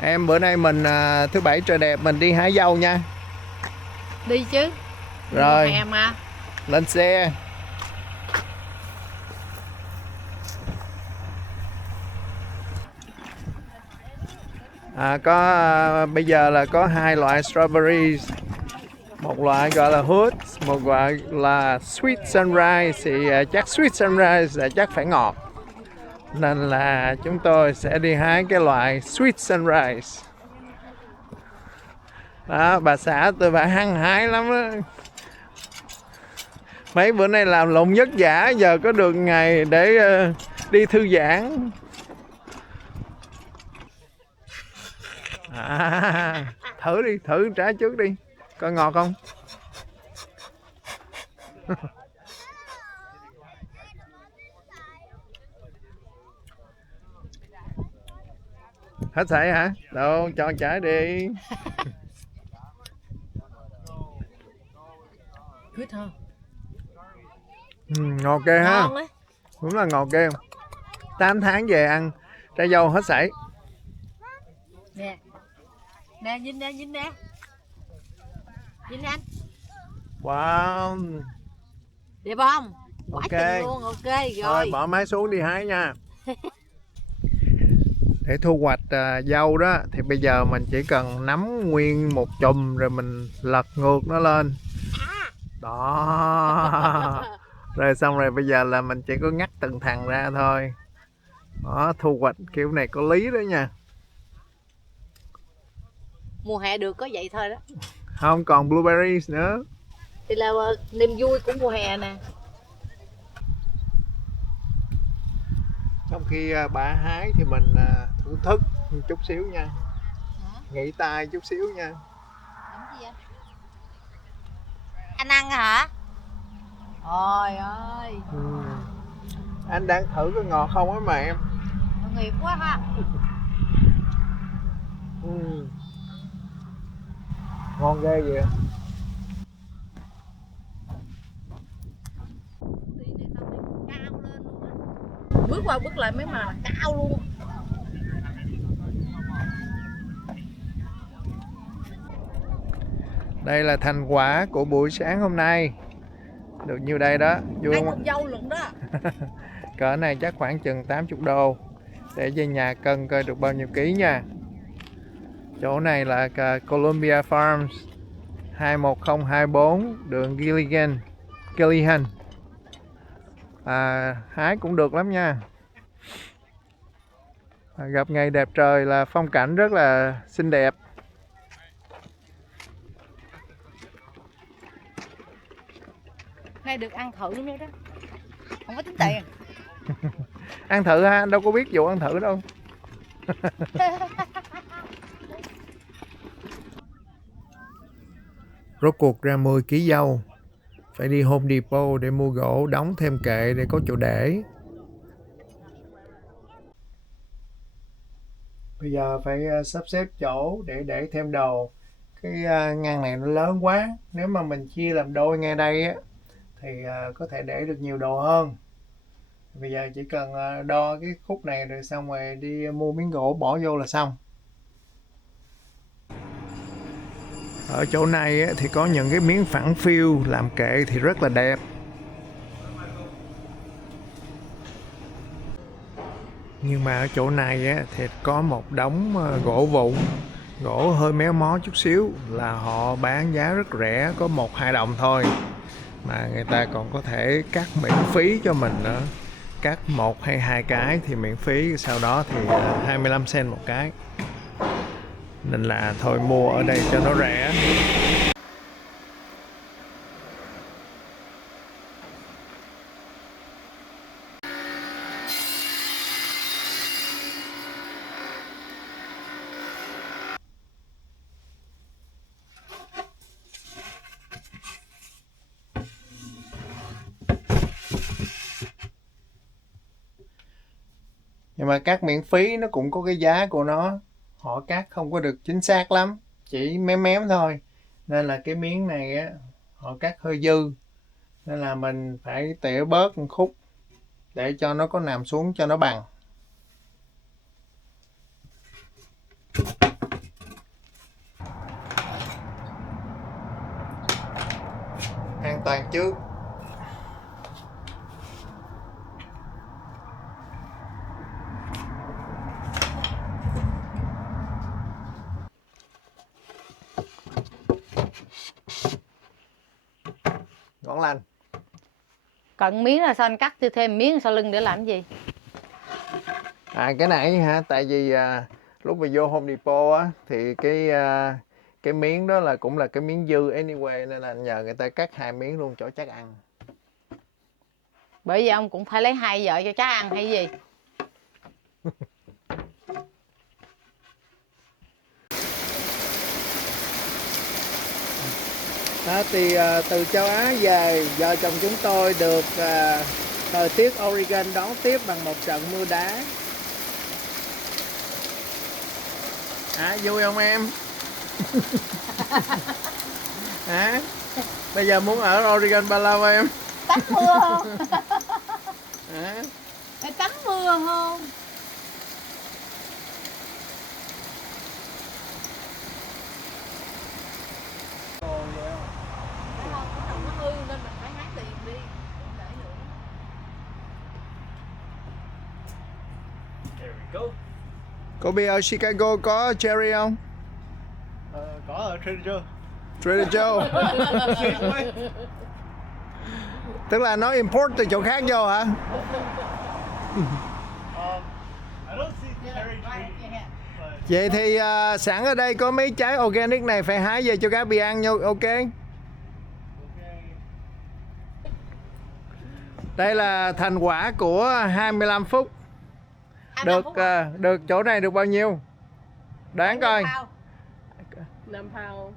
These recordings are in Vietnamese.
Em bữa nay mình thứ bảy trời đẹp mình đi hái dâu nha. Đi chứ. Rồi Mùa hè mà. lên xe. Bây giờ là có hai loại strawberries, một loại gọi là hood, một loại là sweet sunrise. Thì chắc sweet sunrise là chắc phải ngọt, nên là chúng tôi sẽ đi hái cái loại sweet sunrise. Đó, bà xã tôi bà hăng hái lắm đó. Mấy bữa nay làm lụng vất vả, giờ có được ngày để đi thư giãn. Thử đi, thử trái trước đi, coi ngọt không. Hết sảy hả? Đâu, cho trái đi. Good hả? Ngọt ghê ha. Ngon ấy. Đúng là ngọt ghê. 8 tháng về ăn trái dâu hết sảy. Nè. Nè, nhìn nè, nhìn nè. Nhìn nè anh. Wow. Đẹp không? Quá Ok. chừng luôn, ok rồi. Thôi bỏ máy xuống đi hái nha. Để thu hoạch dâu đó thì bây giờ mình chỉ cần nắm nguyên một chùm rồi mình lật ngược nó lên. Đó. Rồi xong rồi bây giờ là mình chỉ có ngắt từng thằng ra thôi. Đó, thu hoạch kiểu này có lý đó nha. Mùa hè được có vậy thôi đó. Không còn blueberries nữa. Thì là niềm vui của mùa hè nè. Trong khi bà hái thì mình thưởng thức một chút xíu nha. Nghỉ tay chút xíu nha. Anh ăn hả? Ôi ơi. Anh đang thử có ngọt không á mà em. Tội nghiệp quá ha. Ngon ghê vậy. Bước qua bước lại mấy mà cao luôn. Đây là thành quả của buổi sáng hôm nay. Được nhiêu đây đó, vui không? Ăn con dâu lận đó. Cỡ này chắc khoảng chừng 80 đô. Để về nhà cân coi được bao nhiêu ký nha. Chỗ này là Columbia Farms 21024 đường Gilligan. Hái cũng được lắm nha. Gặp ngày đẹp trời là phong cảnh rất là xinh đẹp. Nay được ăn thử nữa đó. Không có tính tiền. Ăn thử ha, đâu có biết vụ ăn thử đâu. Rốt cuộc ra 10 kg dâu. Phải đi Home Depot để mua gỗ đóng thêm kệ để có chỗ để. Bây giờ phải sắp xếp chỗ để thêm đồ. Cái ngăn này nó lớn quá. Nếu mà mình chia làm đôi ngay đây á, thì có thể để được nhiều đồ hơn. Bây giờ chỉ cần đo cái khúc này rồi xong rồi đi mua miếng gỗ bỏ vô là xong. Ở chỗ này á, thì có những cái miếng phẳng phiu làm kệ thì rất là đẹp. Nhưng mà ở chỗ này á, thì có một đống gỗ vụn, gỗ hơi méo mó chút xíu là họ bán giá rất rẻ, có 1-2 đồng thôi. Mà người ta còn có thể cắt miễn phí cho mình nữa. Cắt 1 hay 2 cái thì miễn phí, sau đó thì 25 cent một cái. Nên là thôi mua ở đây cho nó rẻ. Nhưng mà cắt miễn phí nó cũng có cái giá của nó. Họ cắt không có được chính xác lắm, chỉ mém mém thôi. Nên là cái miếng này á, họ cắt hơi dư. Nên là mình phải tỉa bớt một khúc để cho nó có nằm xuống cho nó bằng. toàn trước. Ngon lành. Cần miếng là sao anh cắt thêm miếng sau lưng để làm gì? Cái này hả? Tại vì lúc mà vô Home Depot á thì cái miếng đó là cũng là cái miếng dư anyway, nên là nhờ người ta cắt 2 miếng luôn cho chắc ăn. Bởi vì ông cũng phải lấy 2 vợ cho cháu ăn hay gì? Đó thì từ châu Á về, vợ chồng chúng tôi được thời tiết Oregon đón tiếp bằng một trận mưa đá. Vui không em? Bây giờ muốn ở Oregon bao lâu em? Tắm mưa không? Hả? Tắm mưa không? Cô biết ở Chicago có cherry không? Có ở Trader Joe. Trader Joe. Tức là nó import từ chỗ khác vô hả? I don't see cherry tree, but Vậy thì sẵn ở đây có mấy trái organic này phải hái về cho các bị ăn nha, ok? Đây là thành quả của 25 phút. Được chỗ này được bao nhiêu? Đoán coi. 5 pound.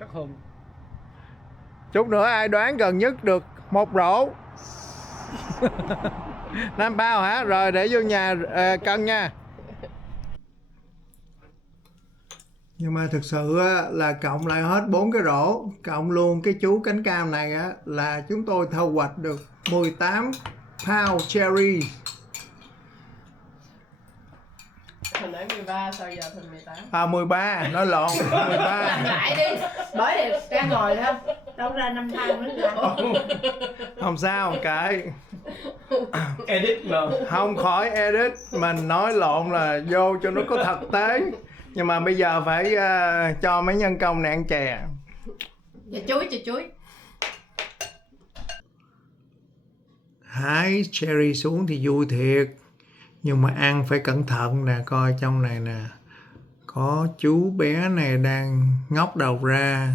chắc hơn. Chút nữa ai đoán gần nhất được 1 rổ. 5 bao hả? Rồi để vô nhà cân nha. Nhưng mà thực sự là cộng lại hết 4 cái rổ, cộng luôn cái chú cánh cam này á, là chúng tôi thu hoạch được 18 pound cherry. Hồi nãy 13 sao giờ thành 18? 13, nói lộn, 13. Làm lại đi. Bởi vì đang ngồi không? Đâu ra 5 thao nữa ra. Không sao, kệ. Edit mà. Không khỏi edit, mình nói lộn là vô cho nó có thực tế. Nhưng mà bây giờ phải cho mấy nhân công này ăn chè. Cho chuối. Hái cherry xuống thì vui thiệt, nhưng mà ăn phải cẩn thận nè. Coi trong này nè, có chú bé này đang ngóc đầu ra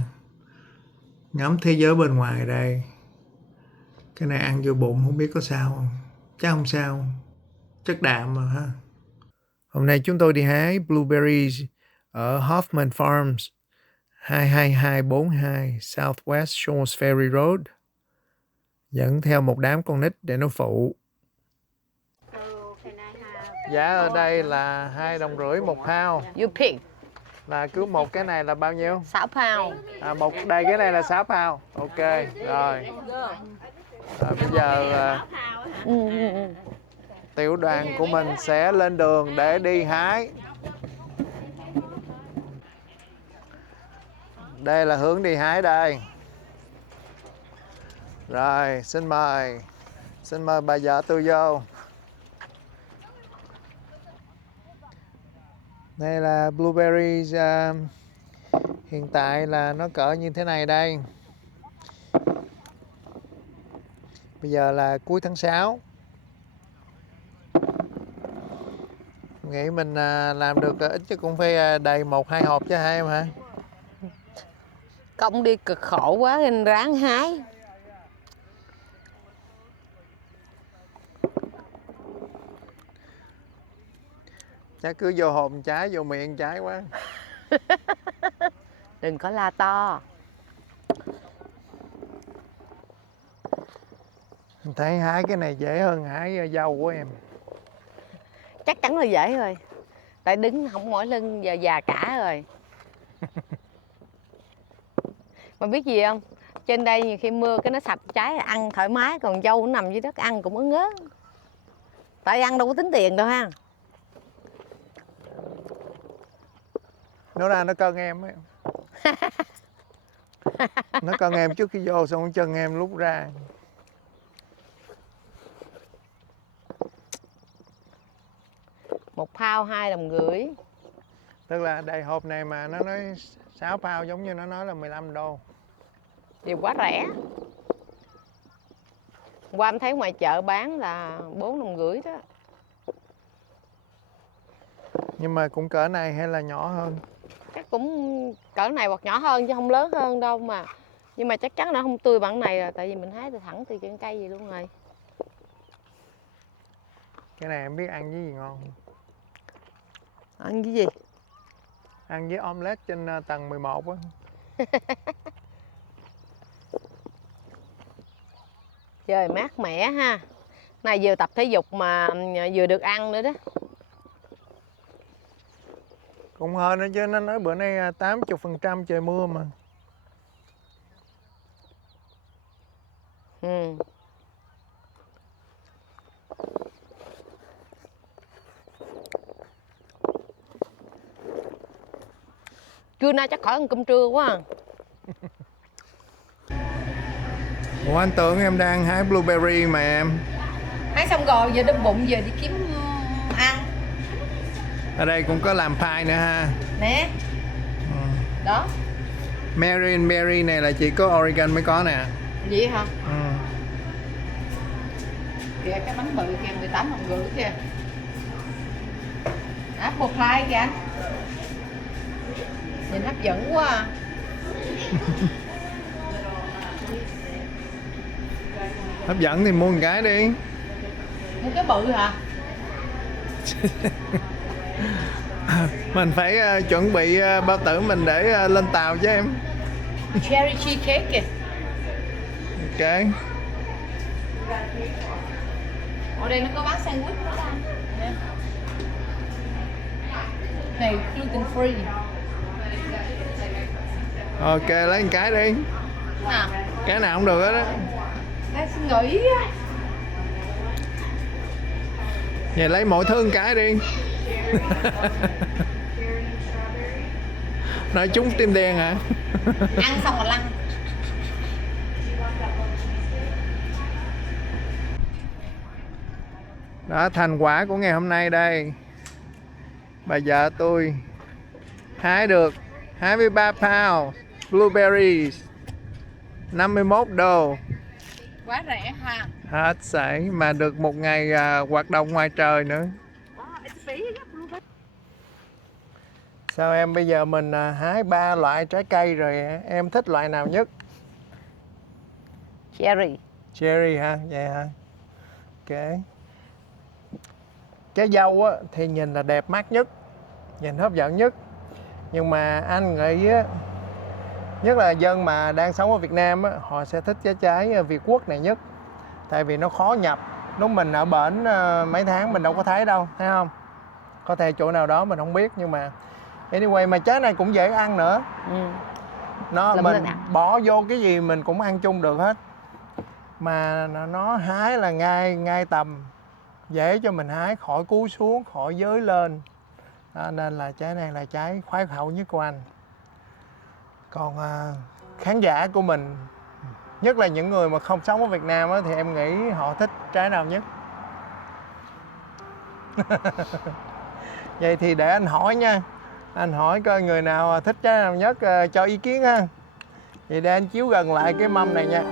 ngắm thế giới bên ngoài đây. Cái này ăn vô bụng không biết có sao không? Chắc không sao, chất đạm mà ha. Hôm nay chúng tôi đi hái blueberries ở Hoffman Farms, 22242 Southwest Shores Ferry Road, dẫn theo một đám con nít để nó phụ. Giá ở đây là 2,5 đồng một pound. You pick. Là cứ một cái này là bao nhiêu? 6 pound. Một đây cái này là 6 pound. Ok, rồi. Bây giờ tiểu đoàn của mình sẽ lên đường để đi hái. Đây là hướng đi hái đây. Rồi, xin mời bà vợ tôi vô. Đây là blueberries, hiện tại là nó cỡ như thế này đây. Bây giờ là cuối tháng 6. Nghĩ mình làm được ít chứ cũng phải đầy 1-2 hộp chứ hả em hả? Công đi cực khổ quá nên ráng hái. Chắc cứ vô hồn trái, vô miệng trái quá. Đừng có la to. Mình thấy hái cái này dễ hơn hái dâu của em. Chắc chắn là dễ rồi. Tại đứng không mỏi lưng, giờ già cả rồi. Mà biết gì không? Trên đây nhiều khi mưa cái nó sạch trái ăn thoải mái, còn dâu nó nằm dưới đất ăn cũng ớn ớn. Tại ăn đâu có tính tiền đâu ha. Nó ra nó cân em ấy. Nó cân em trước khi vô, xong chân em lúc ra. Một phao 2,5 đồng. Tức là đầy hộp này mà nó nói 6 pound, giống như nó nói là 15 đô. Điều quá rẻ. Qua em thấy ngoài chợ bán là 4,5 đó. Nhưng mà cũng cỡ này hay là nhỏ hơn? Chắc cũng cỡ này hoặc nhỏ hơn chứ không lớn hơn đâu mà. Nhưng mà chắc chắn nó không tươi bằng này rồi. Tại vì mình hái từ thẳng từ trên cây vậy luôn rồi. Cái này em biết ăn với gì ngon không? Ăn cái gì? Ăn với omelette trên tầng 11 á. Trời mát mẻ ha. Này vừa tập thể dục mà vừa được ăn nữa đó. Cũng hơn nữa chứ, nó nói bữa nay 80% trời mưa mà. Ừ. Trưa nay chắc khỏi ăn cơm trưa quá à. Ủa anh tưởng em đang hái blueberry mà em. Hái xong rồi giờ đâm bụng, giờ đi kiếm ăn. Ở đây cũng có làm pie nữa ha. Nè. Đó. Mary and Mary này là chỉ có Oregon mới có nè. Vậy hả? Ừ. Kìa cái bánh bự kìa, 18,5 kìa. Apple pie kìa anh. Nhìn hấp dẫn quá à. Hấp dẫn thì mua một cái đi. Mua cái bự hả? Mình phải chuẩn bị bao tử mình để lên tàu chứ em. Cherry cheesecake kìa. Ok. Ở đây nó có bán sandwich đó anh. Nè. Này gluten free. Ok, lấy một cái đi. À, Cái nào cũng được hết á. đang suy nghĩ á. Vậy lấy mỗi thứ một cái đi. Nói trúng tim đen hả? Ăn xong rồi lăn. Đó, thành quả của ngày hôm nay đây. Bà vợ tôi hái được 23 pound blueberries, 51 đô. Quá rẻ ha. Hết sảy mà được một ngày hoạt động ngoài trời nữa. Sao em, bây giờ mình hái 3 loại trái cây rồi, em thích loại nào nhất? Cherry. Cherry ha, vậy hả? Ok. Trái dâu á, thì nhìn là đẹp mắt nhất, nhìn hấp dẫn nhất. Nhưng mà anh nghĩ á, nhất là dân mà đang sống ở Việt Nam á, họ sẽ thích cái trái Việt Quất này nhất. Tại vì nó khó nhập. Lúc mình ở bển mấy tháng mình đâu có thấy đâu, thấy không? Có thể chỗ nào đó mình không biết, nhưng mà anyway, mà trái này cũng dễ ăn nữa. Ừ. Nó Lụm mình lên ạ. bỏ vô cái gì mình cũng ăn chung được hết. Mà nó hái là ngay tầm, dễ cho mình hái, khỏi cúi xuống, khỏi giới lên. Đó, nên là trái này là trái khoái khẩu nhất của anh. Còn khán giả của mình, nhất là những người mà không sống ở Việt Nam á, thì em nghĩ họ thích trái nào nhất? Vậy thì để anh hỏi nha. Anh hỏi coi người nào thích trái nào nhất cho ý kiến ha. Vậy để anh chiếu gần lại cái mâm này nha.